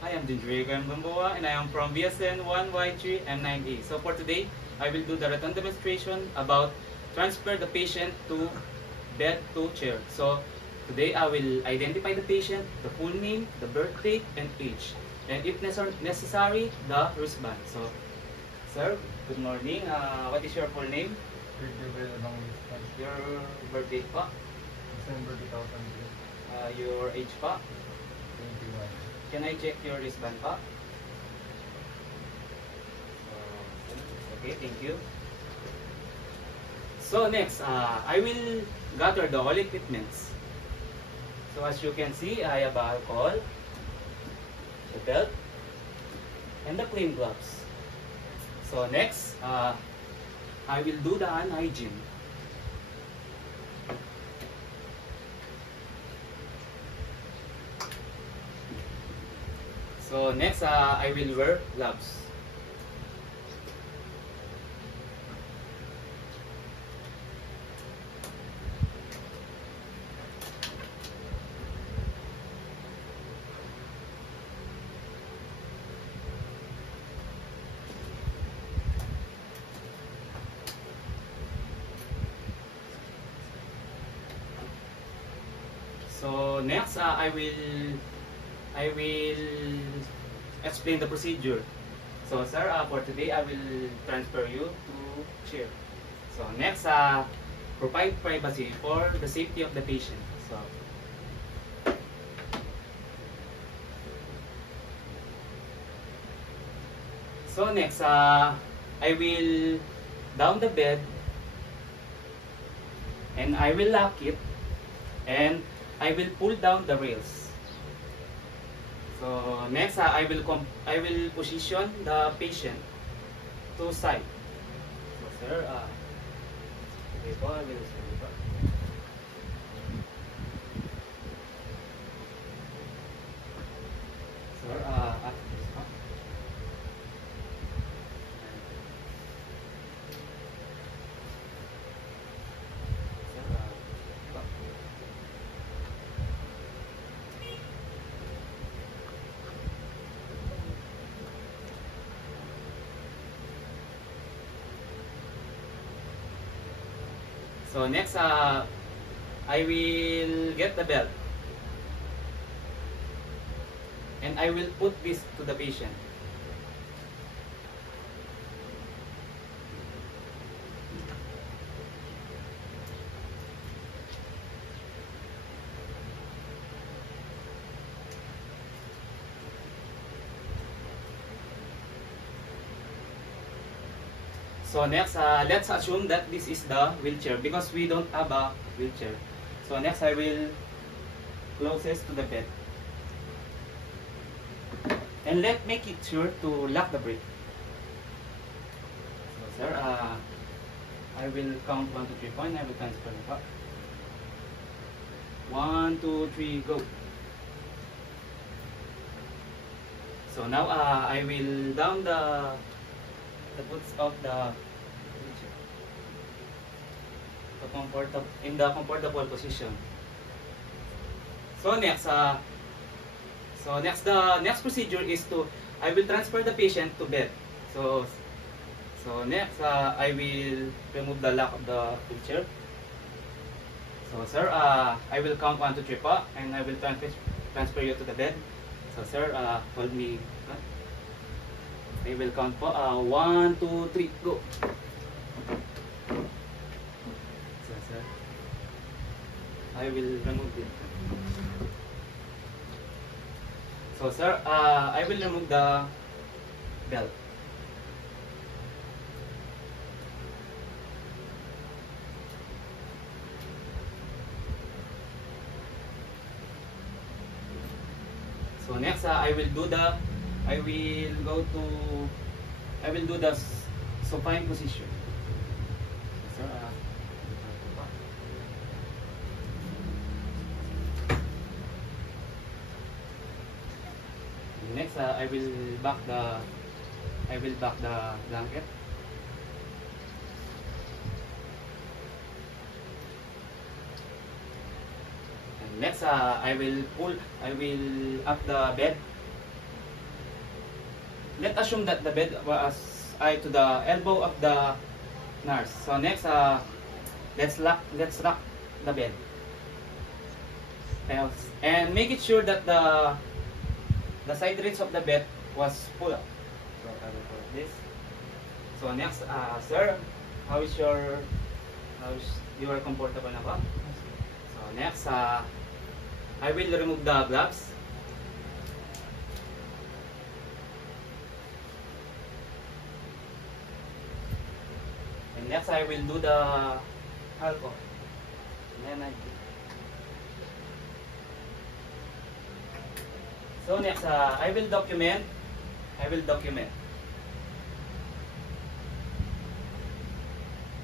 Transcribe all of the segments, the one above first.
Hi, I'm Jinjurigo Mbamboa and I am from VSN 1Y3M9A. So for today, I will do the written demonstration about transfer the patient to bed to chair. So today I will identify the patient, the full name, the birth date, and age. And if necessary, the wristband. So, sir, good morning. What is your full name? Your birth date pa? December 2003, Your age pa? 21. Can I check your wristband pa? Okay, thank you. So next, I will gather the all equipments. So as you can see, I have alcohol, the belt, and the clean gloves. So next, I will do the hand hygiene. So next, I will wear gloves. So next, I will explain the procedure. So sir, for today I will transfer you to chair. So next, provide privacy for the safety of the patient. So next, I will down the bed and I will lock it and I will pull down the rails. So next, I will position the patient to side. So sir, okay po, I will say po. Sir, this po. Sir, po. So next, I will get the belt and I will put this to the patient. So next, let's assume that this is the wheelchair because we don't have a wheelchair. So next, I will closest to the bed. And let make it sure to lock the brake. So sir, I will count 1, 2, 3, 4 and I will transfer the back. 1, 2, 3, go. So now, I will down the boots of the wheelchair. In the comfortable position. So next, the next procedure is I will transfer the patient to bed. So next, I will remove the lock of the wheelchair. So sir, I will count 1, 2, 3 pa, and I will transfer you to the bed. So sir, hold me. I will count po. 1, 2, 3, go. So sir, I will remove it. So sir, I will remove the belt. So next, I will do the supine position. So, sir, next, I will back the blanket. And next, I will up the bed. let's assume that the bed was to the elbow of the nurse. So next, let's lock the bed. And make it sure that the side reach of the bed was pulled up. So I will put this. So next, sir, you are comfortable na ba? So next, I will remove the gloves. And next, I will do the alcohol. And then so next, I will document.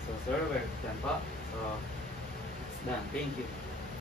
So sir, we're done pa. So it's done. Thank you.